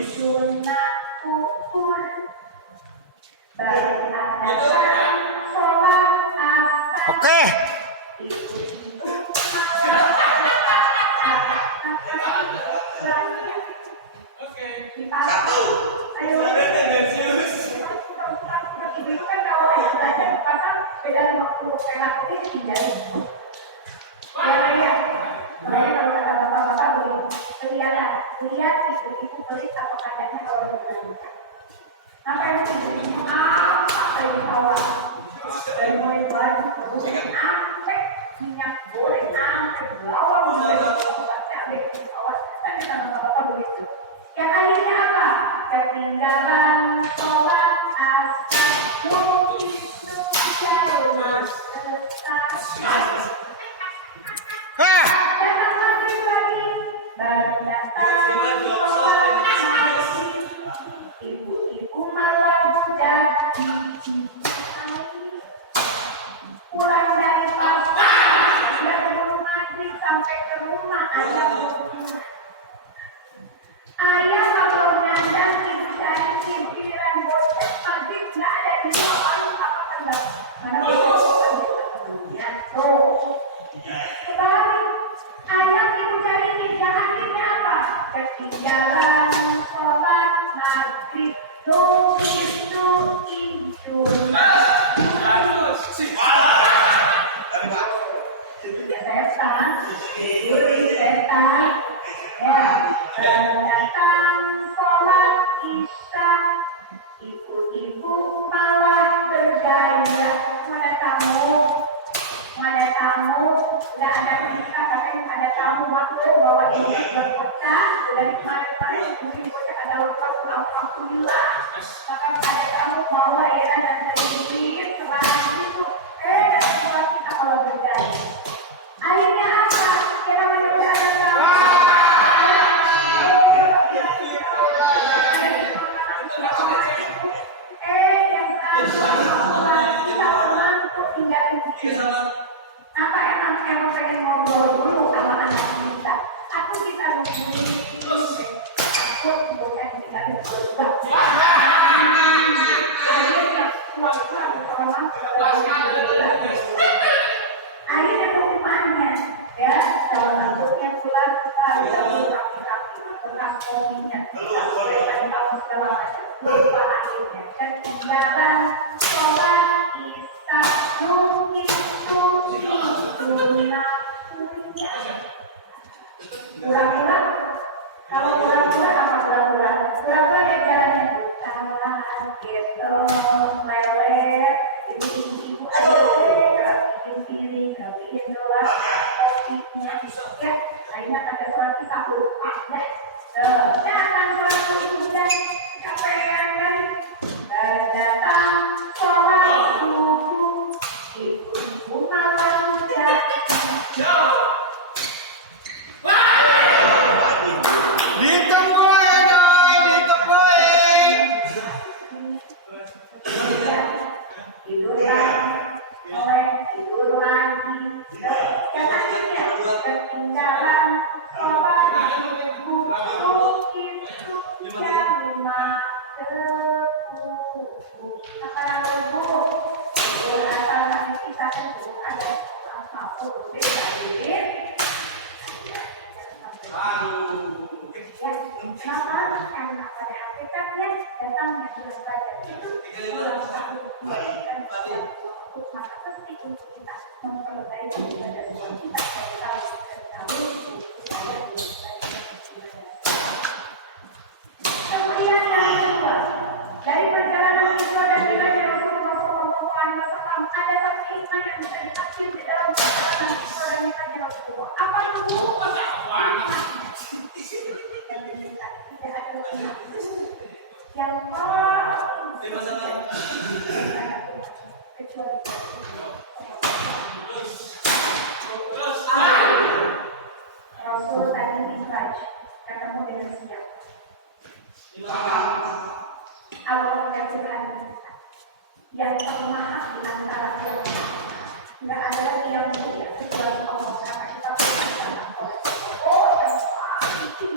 sunat ukur bariatan sholat asar. Oke. Satu. Ayo. Ibu kan kalau belajar di pasar beda 50 enak kopi hindari. Ya. Makanya kalau ada bapak-bapak begini, kelihatan, lihat ibu-ibu beli apa kadarnya kalau berbelanja. Apa yang ibu-ibu apa dari bawah, dari mulai baju, kemudian sampai minyak goreng, sampai bawang, sampai cabai di bawah. Tapi kalau bapak-bapak begitu. Yang akhirnya apa? Ketinggalan sholat asar, itu jauh tetap. Datang maghrib lagi, baru datang sholat maghrib. Ibu-ibu malah berjanji pulang dari pasar, sudah keburu maghrib sampai ke rumah ayam berdua. Ayah kalau nyandang ibu cari pimpinan bocah maghrib nggak ada di bawah apa kan mana bocah temennya tuh. Ayam ibu cari tiga akhirnya apa? Ketinggalan sholat maghrib. Itu. Ya setan. Setan. Ya. Datang sholat isya. Ibu-ibu malah bergaya. Mana tamu, nggak ada kita, tapi ada tamu waktu bawa ibu berkota dari mana-mana ibu bocah ada lupa pulang alhamdulillah. Maka ada tamu bawa ya dan sedikit sebarang itu, dan setelah kita kalau berjaya. Akhirnya apa? Kita menunda ada tamu. Yang kita mengantuk tinggal di apa emang pengen ngobrol dulu sama anak kita? Aku kita nungguin. Aku bocah tinggal di berubah. Akhirnya pulang orang akhirnya ke rumahnya, ya. Kalau rambutnya pulang kita bisa rapi-rapi, bekas kopinya, tadi kamu segala macam. Lupa akhirnya ketinggalan sholat isya mungkin. Pura-pura, kalau pura-pura apa pura-pura? Pura-pura dari jalannya bukan gitu, melet, ibu-ibu aja rapiin piring, rapiin gelas, kopinya, ya, akhirnya sampai sholat isya lupa, ya. Datang sholat isya, capek kan? Datang sholat subuh, ibu-ibu malam jadi. Tidur lagi, dan akhirnya ketinggalan sholat subuh itu jam 5:10. Sekarang subuh, berasal nanti kita tentu ada sama beda dikit. Ya, kenapa? Karena pada hakikatnya datangnya sudah belajar itu ulang tahun dan maka penting untuk kita memperbaiki ibadah kita supaya kemudian yang kedua, dari perjalanan ibadah kita Rasulullah SAW ada satu hikmah yang bisa diambil di dalam perjalanan ibadah kita Rasulullah. Apa itu? Tidak ada yang kecuali Rasul tadi Mi'raj ketemu dengan siapa? Allah Tuhan kita yang termaha di antara kita. Tidak ada lagi yang mulia kecuali Allah karena kita punya kata oh yang pasti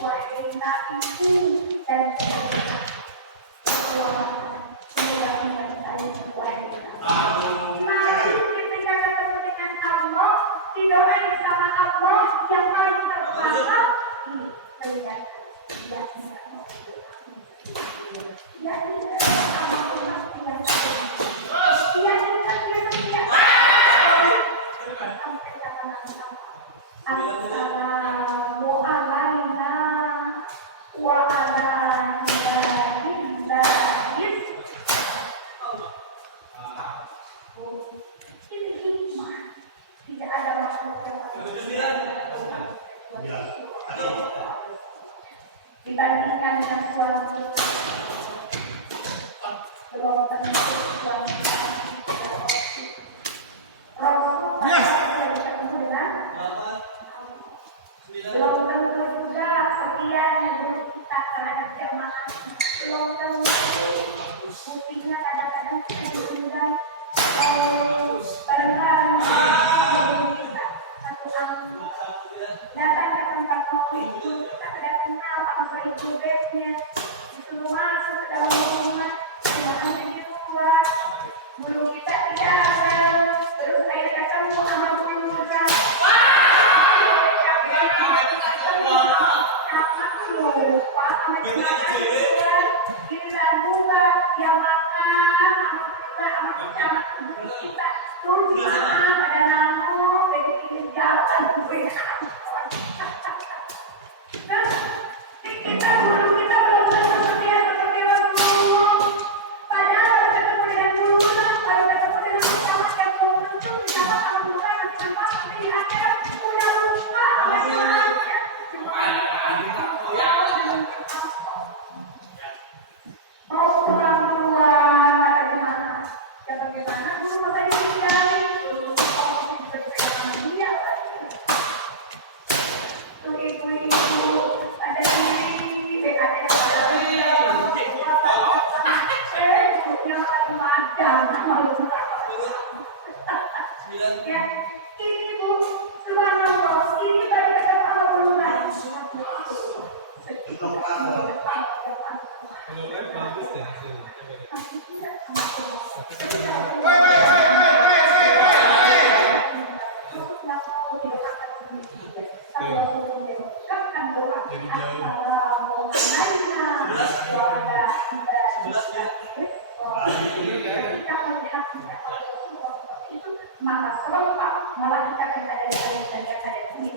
wahai nabiku dan malaikat. Semoga iman saya wahai nabi. Mari ketika ketemu dengan Allah, didoain sama Allah yang paling terbaik. Ini kelihatan yang tidak mau yang tidak mau yang tidak sampai kata-kata Assalamu alaina wa ala ibadillahi. Ini hikmah. Tidak ada makhluk yang dibandingkan dengan suatu belum tentu suatu belum tentu juga setianya guru kita terhadap jamaah, belum tentu buktinya kadang-kadang kita diundang bareng-bareng guru kita satu angkot datang ke tempat kopi itu kita tidak kenal apa itu bednya, disuruh masuk ke dalam rumah silahkan di luar, guru kita dialah terus akhirnya ketemu sama guru kita. Lupa sama kita bunga yang makan sama kita terus pada namo dari pinggir jalan kita guru kita benar-benar seperti apa dulu, padahal ketemu dengan guru baru ketemu dengan camat yang belum tentu sama guru masih nanti di akhirat udah lupa mau pulang duluan ada di mana? Ya bagaimana? Semua tadi ditinggalin, terus sama dia lagi. Tuh ibu-ibu ada diri, ada yang yang madam, ya ini bu, subhanallah, ini baru ketemu Allah lagi. Maka selengkap malah kita kena dari ini.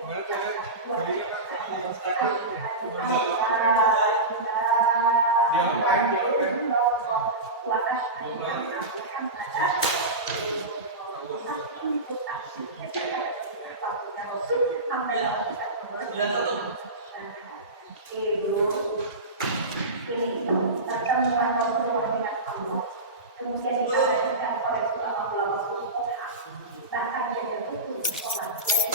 Pertemuan Rasulullah dengan Allah kemudian diabadikan oleh ulama-ulama fuqaha, bahkan jadi hukum sholat jadi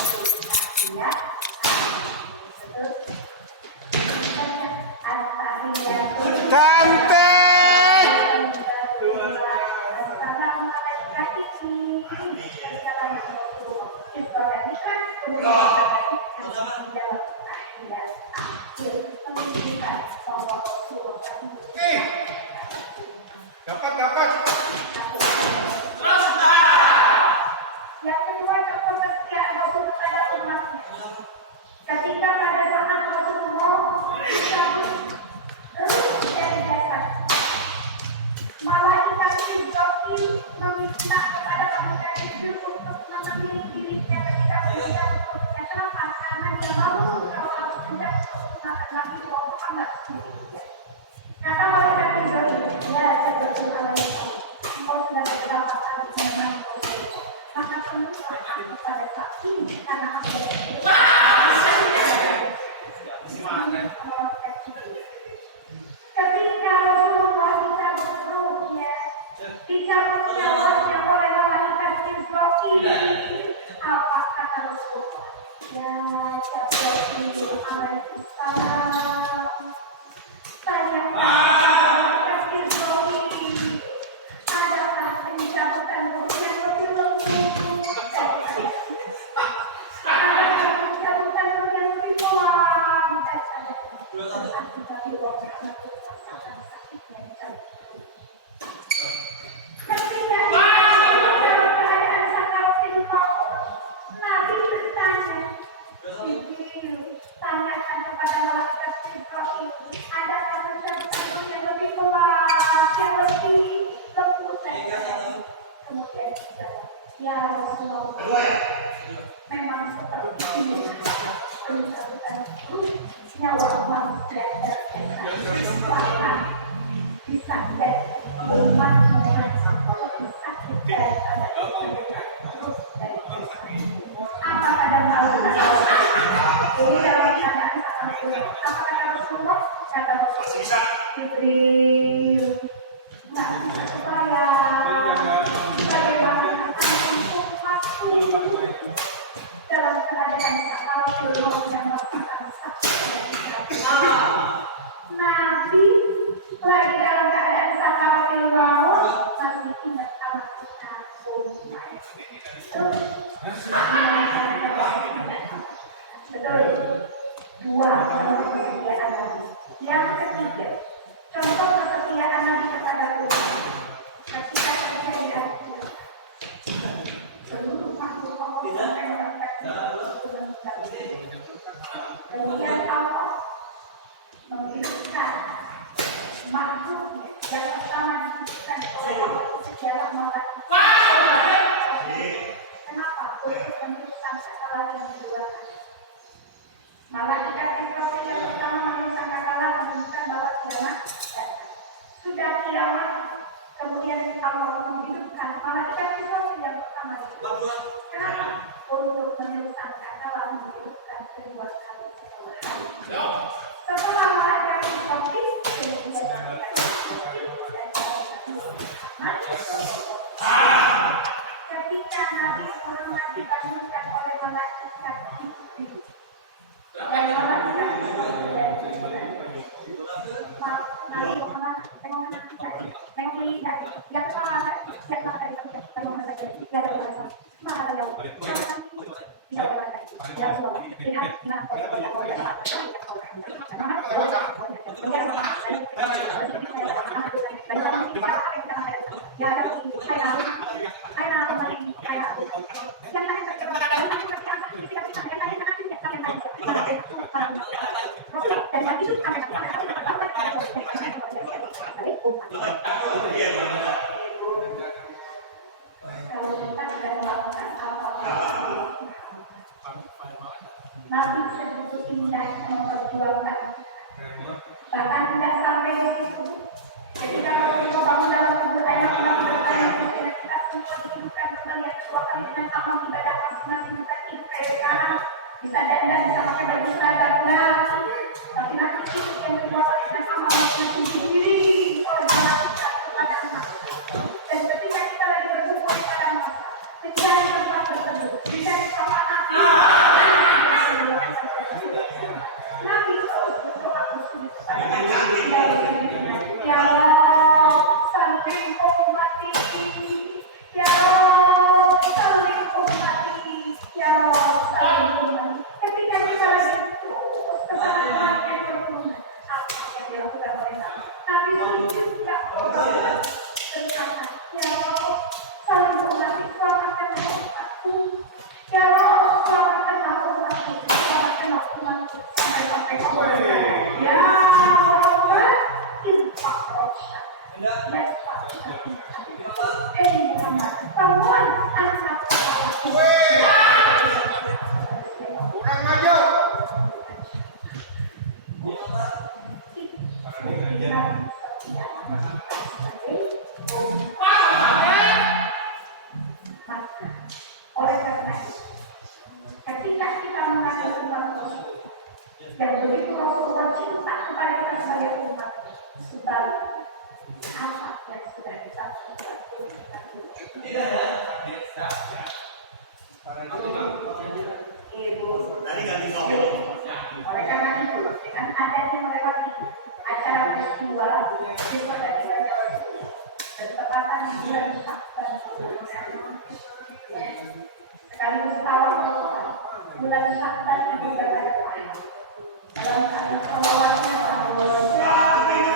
dapat. Yang kedua, kepercayaan Rasul pada umatnya. Ketika pada zaman Rasulullah terus dari dasar, malaikat Jibril meminta kepada malaikat Jibril untuk menemani dirinya ketika beliau untuk keterangan karena dia malu kalau harus hendak menggunakan Nabi Muhammad. Kata malaikat Jibril, ya sebetulnya engkau sudah beberapa kali memang maka penuhlah aku pada saat ini karena aku ketika Rasulullah dicabut rohnya, dicabut nyawanya oleh malaikat Jibril, apa kata Rasulullah? Ya Jibril alaihi salam, saya malaikat Jibril, adakah pencabutan roh yang lebih lembut dari saya? Adakah pencabutan roh yang lebih kuat dari saya? Tanyakan kepada malaikat Jibril, adakah ucapan yang lebih luas, yang lebih lembut kemudian dijawab, ya Rasulullah, memang seperti ini nyawa manusia bahkan bisa jadi umat mengenai sakit daripada apa pada ini dalam keadaan apa kata Rasulullah, kata Rasulullah Jibril nggak bisa kebayang bagaimana aku dalam keadaan sakal belum yang merasakan sakit Nabi lagi dalam keadaan sakal maut masih ingat sama kita terus betul dua kesetiaan Nabi. Yang ketiga, contoh kesetiaan Nabi kepada Tuhan. Ketika terjadi seluruh makhluk Allah kemudian Allah menghidupkan makhluknya yang pertama dihidupkan oleh Allah sejarah malaikat. Kenapa? Untuk menghidupkan segala yang kedua. Malaikat Israfil yang pertama memerintah katalah menunjukkan bahwa kiamat sudah kiamat, kemudian Allah menghidupkan malaikat Israfil yang pertama itu. Kenapa? Untuk menunjukkan katalah menghidupkan kedua kali setelah malaikat Israfil kemudian ketika Nabi Muhammad dibangunkan oleh malaikat Jibril dan malaikat Nabi Muhammad Nabi segitu indahnya memperjuangkan, bahkan tidak sampai di situ. Ketika Rasulullah bangun dalam kubur ayah kita semua dihidupkan kembali yang kedua kali dengan amal ibadah masing-masing, bisa hidup kayak sekarang, bisa dandan, bisa pakai baju seragam, tapi nanti yang kedua kali dengan amal masing-masing dipilih oleh malaikat kepada anak. Dan ketika kita lagi berkumpul pada masa mencari tempat tertentu, mencari tempat Nabi terus berdoa ya Allah, salim ummati, ya Allah, salim ummati, ya Allah, salim ummati. Ketika kita lagi terus kesalahan yang berguna, apa yang dilakukan oleh Nabi? Nabi juga berkata, ya Allah, salim ummati, selamatkanlah umatku, ya Allah, selamatkanlah umatku, selamatkanlah umatku sampai ya Allah, infak rosa, Muhammad, bangun anak kurang maju. Oleh karena itu, ketika kita mengajar umat Rasul yang begitu Rasulullah cinta kepada kita sebagai umat, sebaliknya apa yang sudah kita lakukan oleh karena itu, dengan adanya melewati acara festival siswa dari bertepatan di bulan Syakban sekaligus tahun bulan Syakban juga ada dalam kata salawatnya Syakban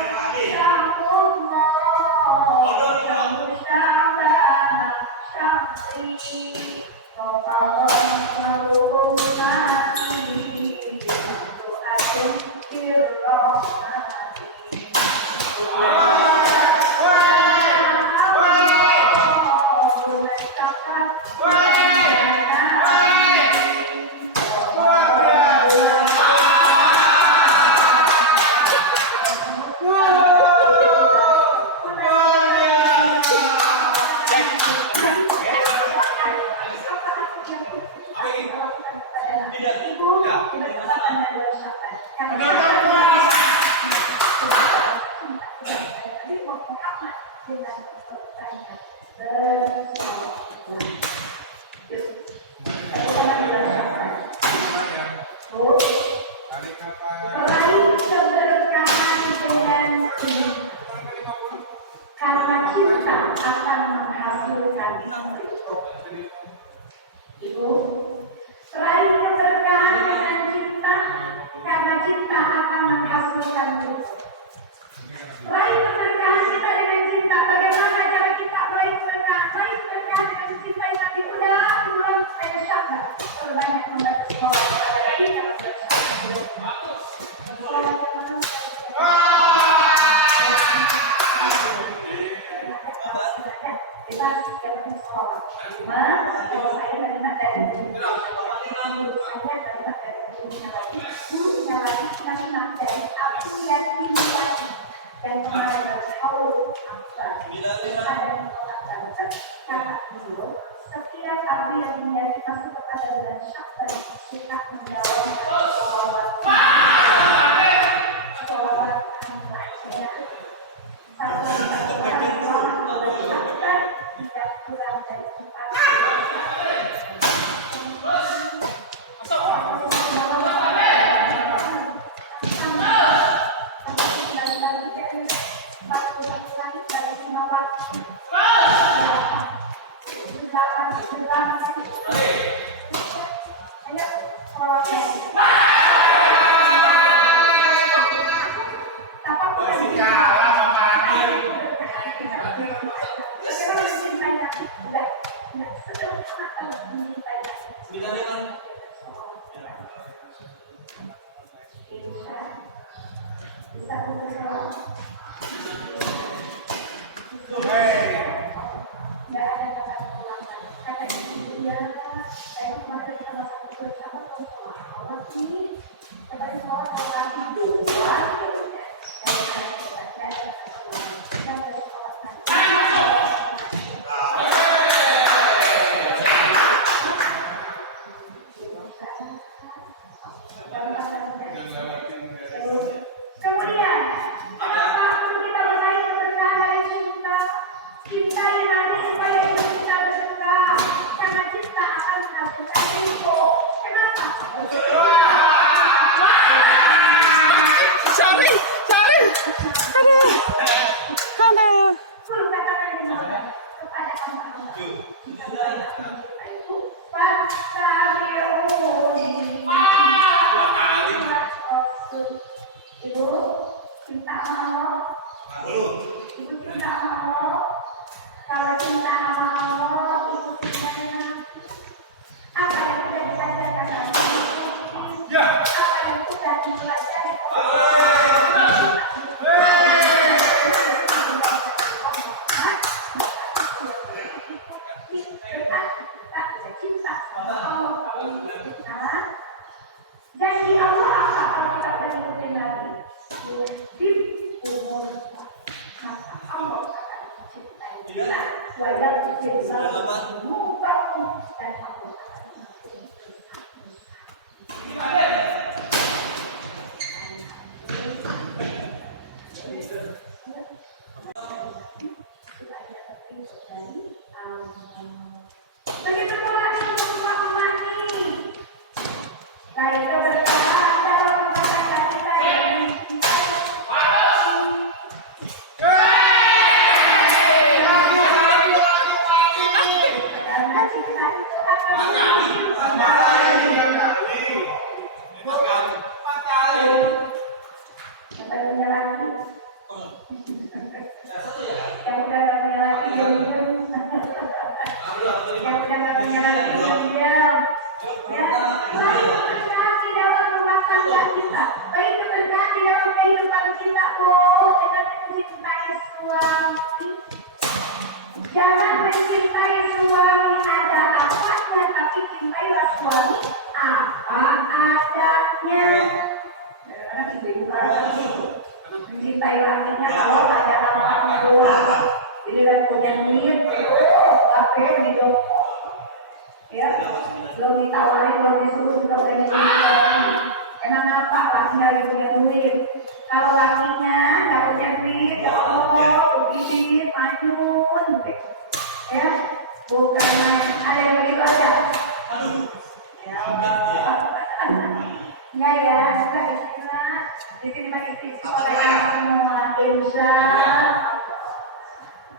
berkekuatan dan bersyarat. Karena Nabi Muhammad dengan perkataan bersahabat. Kekuatan bersyarat. Meraih keberkahan dengan karena cinta akan menghasilkan berikut. Ibu, raih keberkahan dengan cinta karena cinta akan menghasilkan berikut. Raih keberkahan kita dengan cinta. Bagaimana cara kita meraih keberkahan? Raih keberkahan dengan cinta yang Nabi udah supaya syahdat. Terbanyak membaca sekolah kepada kita bersama. Sekolah yang kita dapat sekolah. Cuma kalau saya dapat dari guru saya dapat dari gurunya lagi nanti dari Alfian Kimia dan kemarin Paul Akbar ada yang mengatakan kata beliau setiap abdi yang menjadi masuk kepada bulan Syawal kita menjalankan sholawat tidak kurang dari 'Belum ditawarin, belum disuruh, sudah pengen tinggal dia punya duit. Kalau lakinya nggak punya duit, nggak ngomong, begini, manyun, ya, bukan ada yang begitu aja. Ya, ya, sudah istilah. Di sini bagi sekolah semua, insya.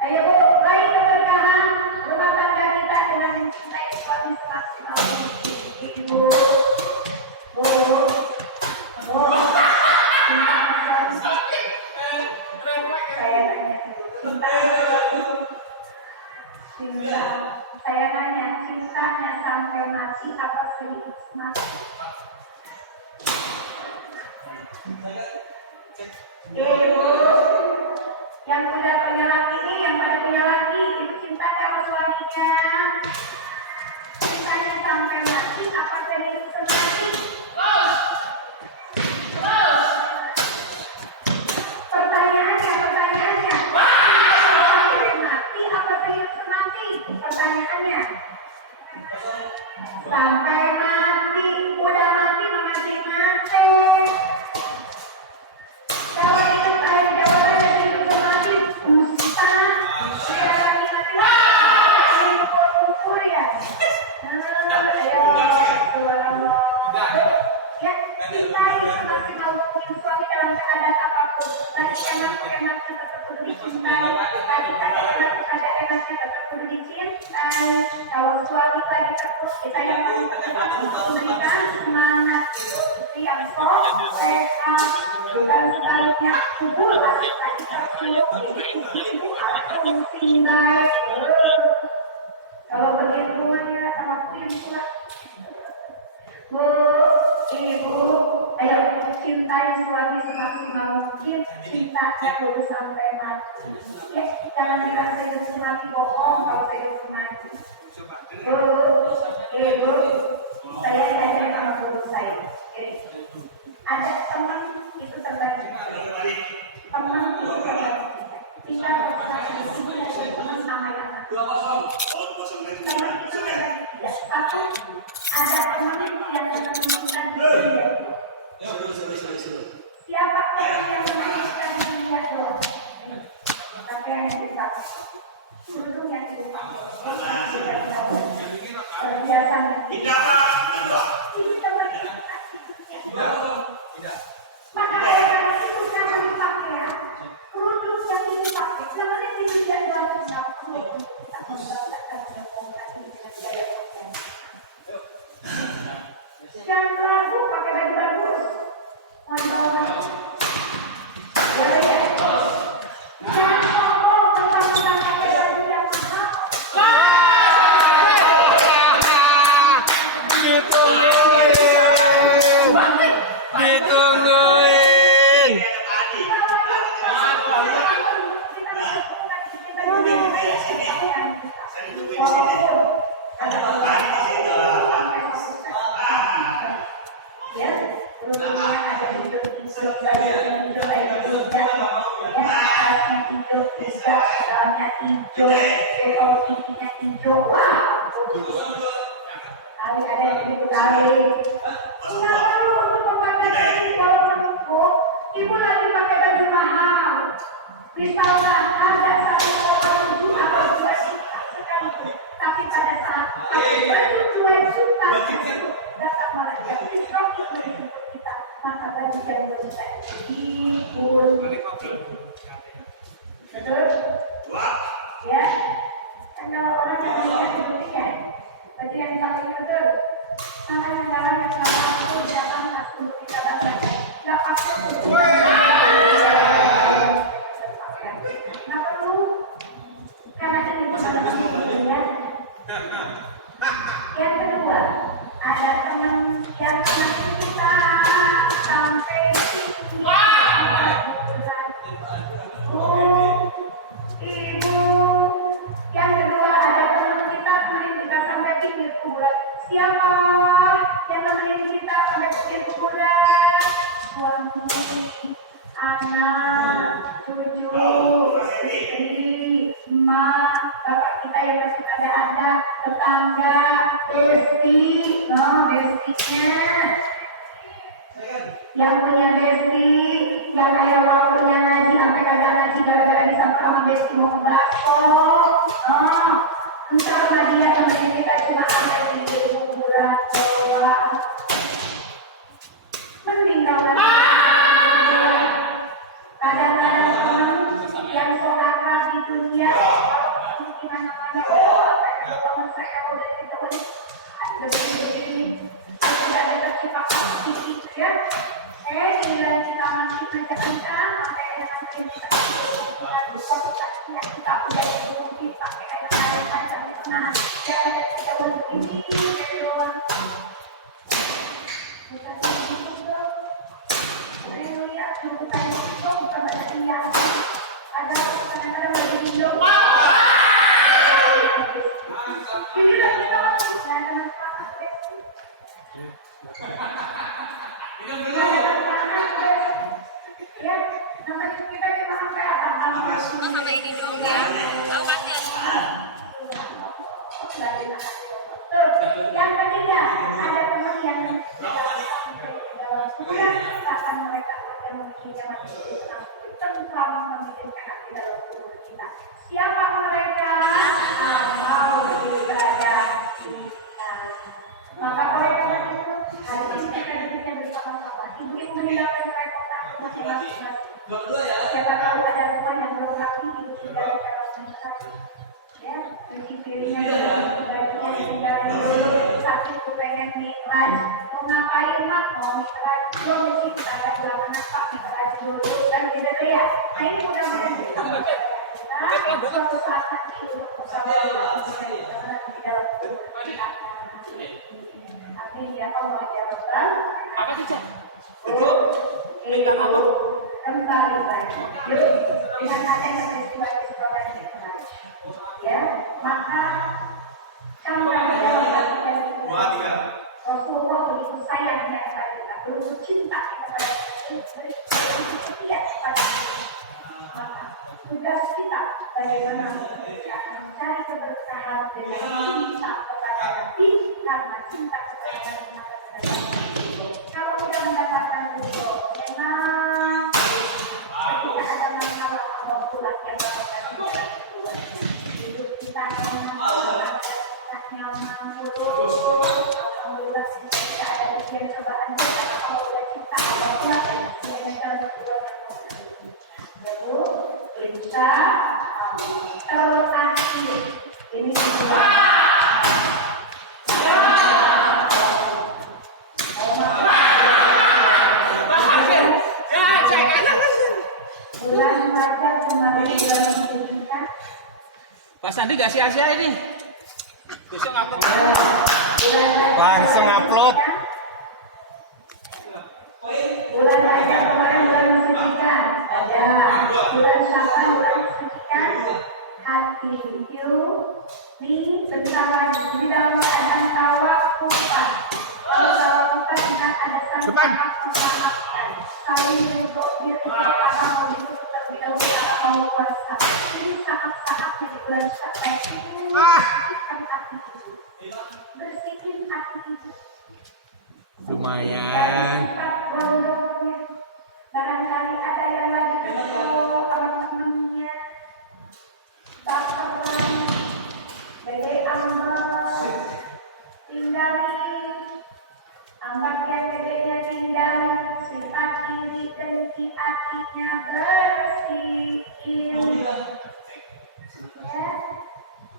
Ayo Bu, raih keberkahan rumah tangga kita dengan mencintai suami semaksimal mungkin. Ibu, Bu, Bu, saya nanya, cintanya sampai mati apa sedikit mati? Ibu, yang pada punya laki, itu cinta sama suaminya. Cintanya sampai mati apa sedikit semati? Pertanyaannya. Mati apa sedikit semati? Pertanyaannya. Sampai mati, udah mati masih mati. Kalau itu saya jawabannya hidup semati, ustaz, saya lagi mati, ini kubur ya. Ayo, subhanallah. Ya, cintai semaksimal mungkin suami dalam keadaan apapun. Lagi enak-enaknya tetap kudu dicintai. Lagi ada enaknya tetap kudu dicintai. Kalau suami lagi terus, kita yang paling penting memberikan semangat itu yang soft, sehat, dan sebaliknya tubuh lagi terpuruk, ibu aku cintai. Kalau begitu rumahnya sama aku yang kurang. Bu, ibu, ayo cintai suami semaksimal mungkin, cintanya dulu sampai mati. Ya, jangan bilang saya hidup mati bohong kalau saya hidup mati. Bu, ibu, saya diajar sama guru saya. Ada teman itu terbalik. Teman itu terbalik. Kita bersama di sini ada teman namanya anak. Teman itu terbalik. Satu, ada teman yang menemukan dunia. Siapa orang yang menemukan dunia doang? Tapi yang kita kerudung yang kita kerjasama. Kita berkata maka oleh karena itu jangan dipakai ya. Kerudung yang dipakai, jangan dilihat doang. Tidak perlu untuk kita menggunakan komunikasi dengan gaya pakaian. Jangan ragu pakai baju bagus. Jangan sombong tentang pakai baju yang mahal. Ditungguin. Ibu lagi pakai baju mahal. Misalnya harga 1,7 atau 2 juta sekalipun, tapi pada saat satu baju 2 juta datang malah jadi shopping menjemput kita, maka baju dan wanita diurus. Betul? Ya. Kan kalau orang yang lihat dunia, baju yang paling betul. Namanya aku jangan langsung kita banggakan. Nggak pasti tuh. Nggak perlu. Karena ini bukan ya. Yang kedua, ada teman yang nanti kita sampai sini. Yang punya besti, yang kayak waktunya ngaji sampai kagak ngaji gara-gara disamper sama besti mau ke belakang. Oh, entar Nadia sama kita cuma ada di kuburan doang. Mending kau kadang-kadang teman yang sok akrab di dunia di mana-mana, apa yang teman saya udah ditemuin begini sudah ada tercipta gitu ya. Nilai kita masih kencang sampai dengan kita buka kita udah mungkin pakai kayak macam nah jangan kita begini doang. Kita gitu ayo ya tunggu tanya itu bukan banyak yang ada kadang-kadang lagi di luar. Jadi lah kita ya dengan ya, nama kita cuma sampai sama ini dong ya. Tahu kan ya? Yang ketiga, ada teman yang akan mereka akan menghina tentram memikirkan hati dalam tubuh kita. Siapa mereka? Mau beribadah kita. Maka mereka itu hari ini kita hidupnya bersama-sama. Ibu meninggalkan kerepotan masing-masing. Siapa tahu ada rumah yang belum rapi, ibu tinggal di dalam mencari. Ya, cuci piringnya dulu, tinggalin dulu. Tapi ibu pengen mikraj. Mau ngapain mak? Mau mikraj. Lo mesti kita agak belakangan pak mikraj dulu dan tidak lihat. Nah ini mudah-mudahan kita suatu saat nanti untuk bersama di dalam tubuh kita. Amin ya Allah ya Rabbal. Apa sih, Cak? Kembali lagi. Yuk, dengan adanya peristiwa kita, ya, maka sampai dalam hati kita, Rasulullah begitu sayangnya kepada kita, begitu cinta kepada kita, begitu setia kepada kita. Maka tugas kita bagaimana kita mencari keberkahan dengan cinta kepada Nabi, karena cinta kepada Nabi maka kalau sudah mendapatkan ridho, enak. Ketika ada masalah Allah pulang yang berkaitan dengan hidup kita enak, kita nyaman dulu. Alhamdulillah tidak ada ujian cobaan kita. Kalau sudah cinta Allah pulang dengan jalan berdua. Lalu insya Allah terakhir ini Pak Sandi gak sia-sia ini. Besok upload. Langsung upload. Bulan Rajab kemarin bulan mensucikan, ada bulan Syawal bulan mensucikan, hati you nih bentar lagi di dalam keadaan tawakufan. Kalau tawakufan kita ada satu hak memaafkan, saling untuk diri karena mau ditutup terlebih dahulu karena mau puasa. Ini saat-saatnya di bulan Syawal itu bersihkan hati itu, bersihin hati itu. Lumayan. Barangkali ada yang lagi ketemu sama temennya, datanglah, bede ambak, tinggalin, ambaknya bedenya tinggalin, sifat kiri dengki hatinya bersihin. Ya,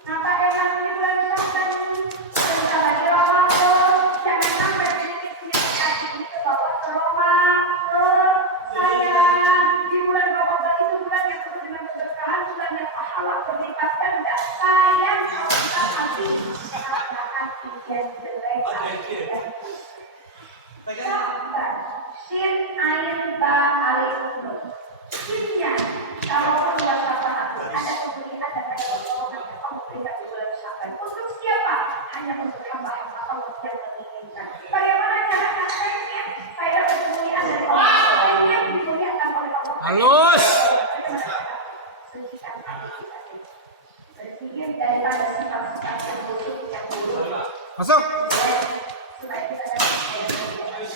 apa datang di bulan Syawal ini? Bentar lagi Ramadan, jangan sampai sedikit hati itu bawa ke Ramadan. Sayang, di bulan Ramadan itu bulan yang penuh dengan keberkahan, bulan yang pahala berlipat ganda. Sayang, kalau kita hati, karena hati yang jelek, hati yang sabar. Shin ain ba alif nun. Sinnya, kalau buat apa aku ada kemuliaan dan ada pertolongan yang Allah berikan di bulan Syawal. Untuk siapa? Hanya untuk hamba-hamba Allah yang menginginkan. Bagaimana cara prakteknya? Saya dapat kemuliaan dari Allah. Saya dimuliakan oleh Allah. Halus. Sucikan hati kita. Berpikir daripada sifat-sifat yang buruk yang buruk. Masuk. Supaya kita dapat kemuliaan.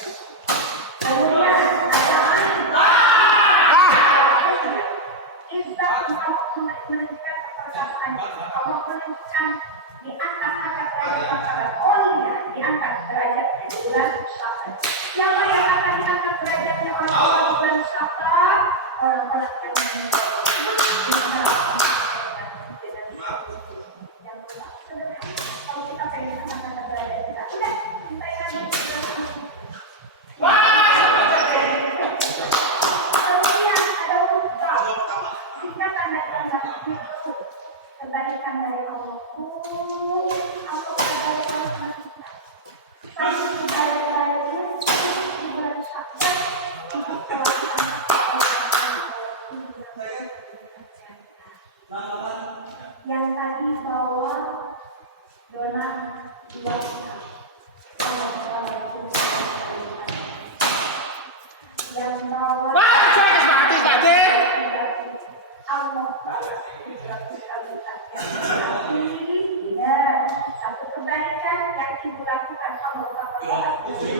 Kemudian kebaikan, diangkat derajat olehnya, diangkat derajatnya di bulan Syawal. Siapa yang akan diangkat derajatnya oleh Allah di bulan Syawal? Orang-orang yang kalau kita pengen angkat derajat kita, udah kita yang kebaikan dari Allah. Allah yang tadi bawa donat 2 juta. Yang bawa satu kebaikan yang ibu lakukan Allah dibagi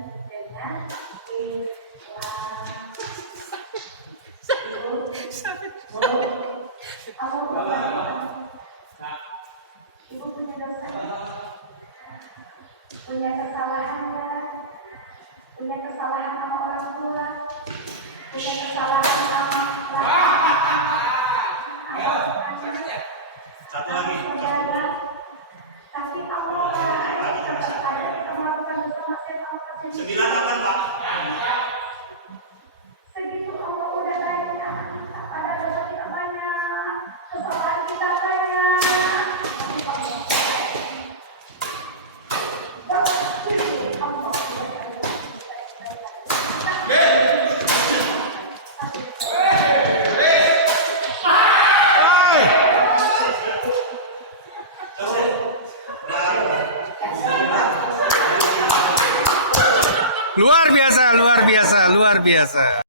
dengan ikhlas. Ibu punya dosa, punya kesalahan, punya kesalahan sama orang tua, punya kesalahan sama Satu lagi. tapi Allah tetap ada kita melakukan dosa maksiat Allah. 9 apa Pak? Segitu Allah udah banyak kita, pada dosa kita banyak, kesalahan kita banyak. Luar biasa, luar biasa, luar biasa.